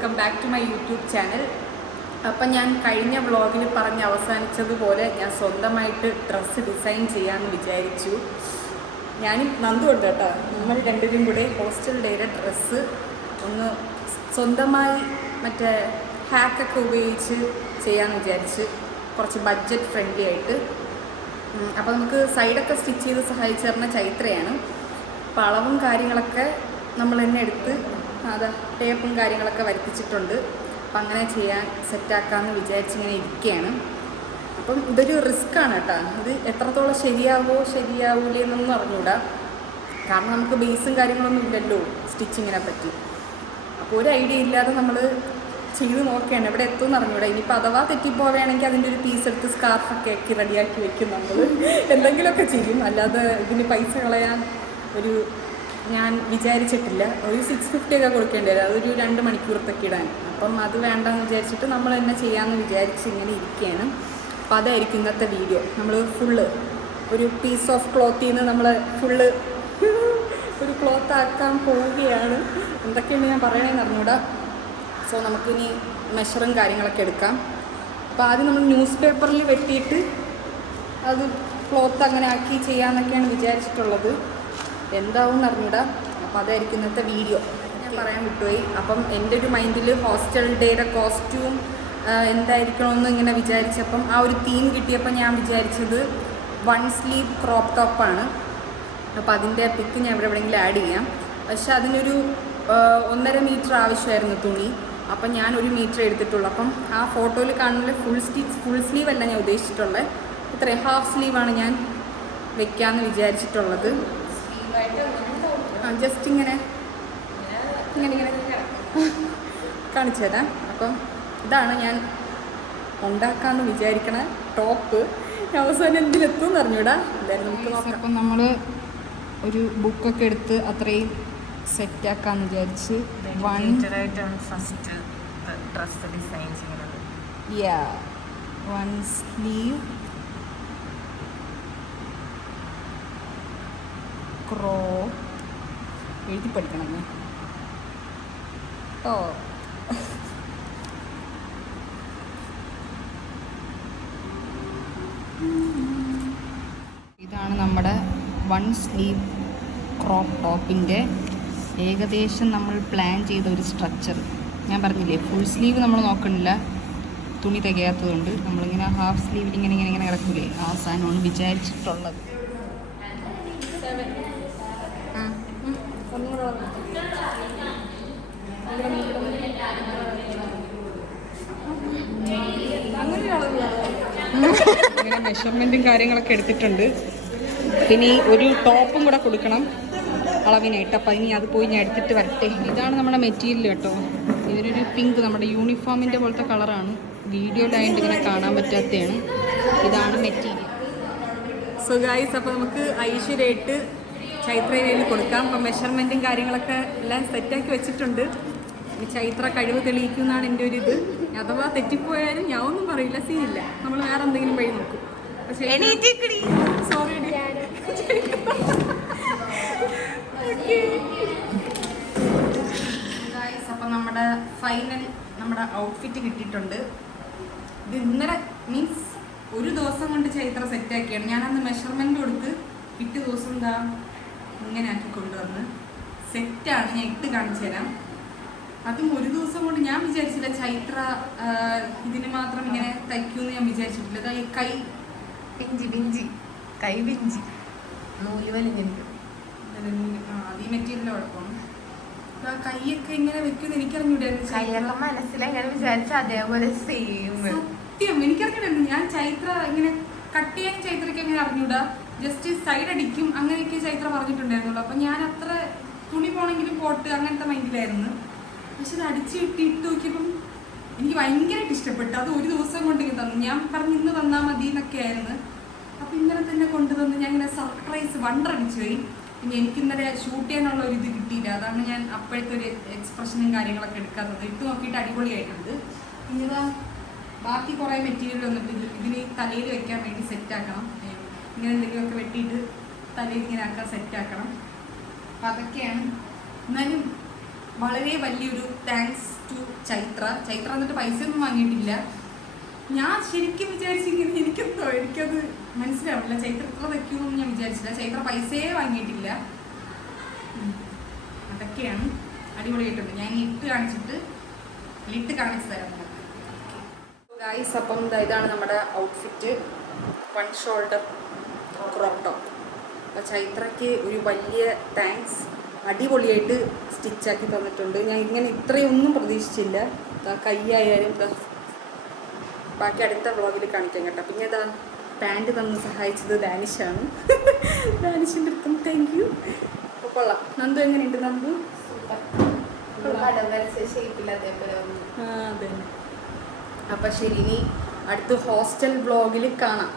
Welcome back to my YouTube channel. അപ്പം ഞാൻ കഴിഞ്ഞ വ്ളോഗിൽ പറഞ്ഞ് അവസാനിച്ചതുപോലെ ഞാൻ സ്വന്തമായിട്ട് ഡ്രസ്സ് ഡിസൈൻ ചെയ്യാമെന്ന് വിചാരിച്ചു. ഞാനും നന്ദുണ്ട് കേട്ടോ. നമ്മൾ രണ്ടുപേരും കൂടെ ഹോസ്റ്റൽ ഡേയുടെ ഡ്രസ്സ് ഒന്ന് സ്വന്തമായി മറ്റേ ഹാക്കൊക്കെ ഉപയോഗിച്ച് ചെയ്യാമെന്ന് വിചാരിച്ച്, കുറച്ച് ബഡ്ജറ്റ് ഫ്രണ്ട്ലി ആയിട്ട്. അപ്പോൾ നമുക്ക് സൈഡൊക്കെ സ്റ്റിച്ച് ചെയ്ത് സഹായിച്ചു തരുന്ന ചൈത്രയാണ്. അപ്പോൾ അളവും കാര്യങ്ങളൊക്കെ നമ്മൾ തന്നെ എടുത്ത് ടേപ്പും കാര്യങ്ങളൊക്കെ വരുത്തിച്ചിട്ടുണ്ട്. അപ്പം അങ്ങനെ ചെയ്യാൻ സെറ്റാക്കാമെന്ന് വിചാരിച്ചിങ്ങനെ ഇരിക്കുകയാണ്. അപ്പം ഇതൊരു റിസ്ക്കാണ് കേട്ടോ. ഇത് എത്രത്തോളം ശരിയാവൂലേ എന്നൊന്നും അറിഞ്ഞൂടാ. കാരണം നമുക്ക് ബേസും കാര്യങ്ങളൊന്നും ഇല്ലല്ലോ സ്റ്റിച്ചിങ്ങിനെ പറ്റി. അപ്പോൾ ഒരു ഐഡിയ ഇല്ലാതെ നമ്മൾ ചെയ്ത് നോക്കുകയാണ്. എവിടെ എത്തുമെന്ന് അറിഞ്ഞൂടാ. ഇനിയിപ്പോൾ അഥവാ തെറ്റിപ്പോവുകയാണെങ്കിൽ അതിൻ്റെ ഒരു പീസ് എടുത്ത് സ്കാർഫൊക്കെ ആക്കി റെഡിയാക്കി വെക്കും. നമ്മൾ എന്തെങ്കിലുമൊക്കെ ചെയ്യും. അല്ലാതെ ഇതിന് പൈസ കളയാൻ ഞാൻ വിചാരിച്ചിട്ടില്ല. ഒരു 650 ഒക്കെ കൊടുക്കേണ്ടി വരും, അതൊരു 2 മണിക്കൂറത്തൊക്കെ ഇടാൻ. അപ്പം അത് വേണ്ടെന്ന് വിചാരിച്ചിട്ട് നമ്മൾ തന്നെ ചെയ്യാമെന്ന് വിചാരിച്ച് ഇങ്ങനെ ഇരിക്കുകയാണ്. അപ്പോൾ അതായിരിക്കും ഇന്നത്തെ വീഡിയോ. നമ്മൾ ഫുള്ള് ഒരു പീസ് ഓഫ് ക്ലോത്തിൽ നിന്ന് നമ്മൾ ഫുള്ള് ഒരു ക്ലോത്ത് ആക്കാൻ പോവുകയാണ്. എന്തൊക്കെയാണ് ഞാൻ പറയണേന്ന് അറിഞ്ഞൂടാ. സോ നമുക്കിനി മെഷറും കാര്യങ്ങളൊക്കെ എടുക്കാം. അപ്പോൾ ആദ്യം നമ്മൾ ന്യൂസ് പേപ്പറിൽ വെട്ടിയിട്ട് അത് ക്ലോത്ത് അങ്ങനെ ആക്കി ചെയ്യാമെന്നൊക്കെയാണ് വിചാരിച്ചിട്ടുള്ളത്. എന്താവും അറിഞ്ഞൂടാ. അപ്പോൾ അതായിരിക്കും ഇന്നത്തെ വീഡിയോ. ഞാൻ പറയാൻ വിട്ടുപോയി. അപ്പം എൻ്റെ ഒരു മൈൻഡിൽ ഹോസ്റ്റൽ ഡേയുടെ കോസ്റ്റ്യൂം എന്തായിരിക്കണമെന്ന് ഇങ്ങനെ വിചാരിച്ചപ്പം ആ ഒരു തീം കിട്ടിയപ്പോൾ ഞാൻ വിചാരിച്ചത് 1 സ്ലീവ് ക്രോപ്പ് ടോപ്പാണ്. അപ്പോൾ അതിൻ്റെ പിക്ക് ഞാൻ എവിടെയെങ്കിലും ആഡ് ചെയ്യാം. പക്ഷെ അതിനൊരു 1.5 മീറ്റർ ആവശ്യമായിരുന്നു തുണി. അപ്പം ഞാൻ 1 മീറ്റർ എടുത്തിട്ടുള്ളൂ. അപ്പം ആ ഫോട്ടോയിൽ കാണുന്ന ഫുൾ സ്ലീവ് അല്ല ഞാൻ ഉദ്ദേശിച്ചിട്ടുള്ളത്. ഇത്രയും ഹാഫ് സ്ലീവാണ് ഞാൻ വെക്കാമെന്ന് വിചാരിച്ചിട്ടുള്ളത്. ജസ്റ്റ് ഇങ്ങനെ കാണിച്ചു തരാം. അപ്പം ഇതാണ് ഞാൻ ഉണ്ടാക്കാമെന്ന് വിചാരിക്കണ ടോപ്പ്. അവസാനം എന്തിലെത്തും എന്ന് അറിഞ്ഞൂടാ. എന്തായാലും നമുക്ക് നോക്കാം. അപ്പം നമ്മൾ ഒരു ബുക്കൊക്കെ എടുത്ത് അത്രയും സെറ്റാക്കാമെന്ന് വിചാരിച്ച് 1 സ്ലീവ് ക്രോപ്പ് എഴുതി പഠിക്കണം കേട്ടോ. ഇതാണ് നമ്മുടെ 1 സ്ലീവ് ക്രോപ്പ് ടോപ്പിൻ്റെ ഏകദേശം നമ്മൾ പ്ലാൻ ചെയ്ത ഒരു സ്ട്രക്ചർ. ഞാൻ പറഞ്ഞില്ലേ, ഫുൾ സ്ലീവ് നമ്മൾ നോക്കണില്ല, തുണി തികയാത്തതുകൊണ്ട് നമ്മളിങ്ങനെ ഹാഫ് സ്ലീവിൽ ഇങ്ങനെ കിടക്കില്ലേ, ആ സാധനമാണ് വിചാരിച്ചിട്ടുള്ളത്. ഇങ്ങനെ മെഷർമെൻറ്റും കാര്യങ്ങളൊക്കെ എടുത്തിട്ടുണ്ട്. പിന്നെ ഒരു ടോപ്പും കൂടെ കൊടുക്കണം അളവിനായിട്ട്. അപ്പം ഇനി അത് പോയി ഞാൻ എടുത്തിട്ട് വരട്ടെ. ഇതാണ് നമ്മുടെ മെറ്റീരിയൽ കേട്ടോ. ഇതിനൊരു പിങ്ക്, നമ്മുടെ യൂണിഫോമിൻ്റെ പോലത്തെ കളറാണ്. വീഡിയോയിലായിട്ട് ഇങ്ങനെ കാണാൻ പറ്റാത്തതാണ്. ഇതാണ് മെറ്റീരിയൽ. സോ ഗൈസ്, അപ്പോൾ നമുക്ക് ഐശ്വര്യമായിട്ട് ചൈത്രയിൽ കൊടുക്കാം. അപ്പം മെഷർമെൻറ്റും കാര്യങ്ങളൊക്കെ എല്ലാം സെറ്റാക്കി വെച്ചിട്ടുണ്ട്. ചൈത്ര കഴിവ് തെളിയിക്കുന്നതാണ് എൻ്റെ ഒരു ഇത്. അഥവാ തെറ്റിപ്പോയാലും ഞാൻ ഒന്നും പറയില്ല, സീനില്ല. നമ്മൾ വേറെ എന്തെങ്കിലും വഴി നോക്കും. സോറി. അപ്പം നമ്മുടെ ഫൈനൽ നമ്മുടെ ഔട്ട്ഫിറ്റ് കിട്ടിയിട്ടുണ്ട്. ഇത് ഇന്നലെ മീൻസ് ഒരു ദിവസം കൊണ്ട് ചൈത്ര സെറ്റാക്കിയാണ്. ഞാനന്ന് മെഷർമെൻറ്റ് കൊടുത്ത് പിറ്റേ ദിവസം എന്താ ഇങ്ങനെ ആക്കി കൊണ്ടുവന്ന് സെറ്റാണ്. ഞാൻ ഇട്ട് കാണിച്ചു തരാം. അതും ഒരു ദിവസം കൊണ്ട്. ഞാൻ വിചാരിച്ചില്ല ചൈത്ര ഇതിന് മാത്രം ഇങ്ങനെ തയ്ക്കുമെന്ന് ഞാൻ വിചാരിച്ചിട്ടില്ല. അതാ ഈ കൈ പിഞ്ചി നൂല് വലിഞ്ഞിട്ട് അത് ഈ മെറ്റീരിയലിൻ്റെ കുഴപ്പമാണ്. ആ കൈയൊക്കെ ഇങ്ങനെ വെക്കുമെന്ന് എനിക്കറിഞ്ഞൂടായിരുന്നു. മനസ്സിലെങ്ങനെ വിചാരിച്ച അതേപോലെ സെയിം. സത്യം എനിക്കറിഞ്ഞൂടായിരുന്നു. ഞാൻ ചൈത്ര ഇങ്ങനെ കട്ട് ചെയ്യാൻ ചൈത്രയ്ക്ക് എങ്ങനെ അറിഞ്ഞൂടാ. ജസ്റ്റ് സൈഡ് അടിക്കും അങ്ങനെയൊക്കെ ചൈത്ര പറഞ്ഞിട്ടുണ്ടായിരുന്നുള്ളൂ. അപ്പം ഞാൻ അത്ര തുണി പോണെങ്കിലും പോട്ട് അങ്ങനത്തെ മൈൻഡിലായിരുന്നു. പക്ഷെ അത് അടിച്ച് ഇട്ട് നോക്കിയപ്പം എനിക്ക് ഭയങ്കരമായിട്ട് ഇഷ്ടപ്പെട്ടു. അത് ഒരു ദിവസം കൊണ്ട് ഇങ്ങനെ തന്നു. ഞാൻ പറഞ്ഞു ഇന്ന് തന്നാൽ മതി എന്നൊക്കെ ആയിരുന്നു. അപ്പം ഇന്നലെ തന്നെ കൊണ്ടുതന്ന് ഞാൻ ഇങ്ങനെ സർപ്രൈസ് വണ്ടർ അടിച്ചു പോയി. പിന്നെ എനിക്ക് ഇന്നലെ ഷൂട്ട് ചെയ്യാനുള്ള ഒരു ഇത് കിട്ടിയില്ല. അതാണ് ഞാൻ അപ്പോഴത്തെ ഒരു എക്സ്പ്രഷനും കാര്യങ്ങളൊക്കെ എടുക്കാത്തത്. ഇട്ട് നോക്കിയിട്ട് അടിപൊളിയായിട്ടുണ്ട്. പിന്നെ ഇതാ ബാക്കി കുറേ മെറ്റീരിയൽ വന്നിട്ട് ഇതിന് തലയിൽ വെക്കാൻ വേണ്ടി സെറ്റാക്കണം. ഇങ്ങനെ എന്തെങ്കിലുമൊക്കെ വെട്ടിയിട്ട് തലയിൽ ഇങ്ങനെ ആക്കാൻ സെറ്റാക്കണം. അപ്പം അതൊക്കെയാണ്. എന്നാലും വളരെ വലിയൊരു താങ്ക്സ് ടു ചൈത്ര. ചൈത്ര എന്നിട്ട് പൈസയൊന്നും വാങ്ങിയിട്ടില്ല. ഞാൻ ശരിക്കും വിചാരിച്ചിങ്ങനെ എനിക്കത് മനസ്സിലാവില്ല. ചൈത്ര ഇത്ര വയ്ക്കുമെന്ന് ഞാൻ വിചാരിച്ചില്ല. ചൈത്ര പൈസയെ വാങ്ങിയിട്ടില്ല. അതൊക്കെയാണ് അടിപൊളിയായിട്ടുണ്ട്. ഞാൻ ഇട്ട് കാണിച്ചു തരാം ഗായ്സ്. അപ്പം ഇതാണ് നമ്മുടെ ഔട്ട്ഫിറ്റ്. 1 shoulder crop top. അപ്പോൾ ചൈത്രയ്ക്ക് ഒരു വലിയ താങ്ക്സ്. അടിപൊളിയായിട്ട് സ്റ്റിച്ചാക്കി തന്നിട്ടുണ്ട്. ഞാൻ ഇങ്ങനെ ഇത്രയൊന്നും പ്രതീക്ഷിച്ചില്ല. കൈയായാലും ബാക്കി അടുത്ത വ്ളോഗിൽ കാണിക്കാം കേട്ടോ. പിന്നെ ഇതാ പാൻറ് തന്ന് സഹായിച്ചത് ഡാനിഷാണ്. ഡാനിഷിൻ്റെ അടുത്തും താങ്ക് യു. അപ്പോൾ കൊള്ളാം. നന്ദു എങ്ങനെയുണ്ട് നന്ദു? അതെ. അപ്പം ശരി, ഇനി അടുത്ത ഹോസ്റ്റൽ വ്ളോഗിൽ കാണാം.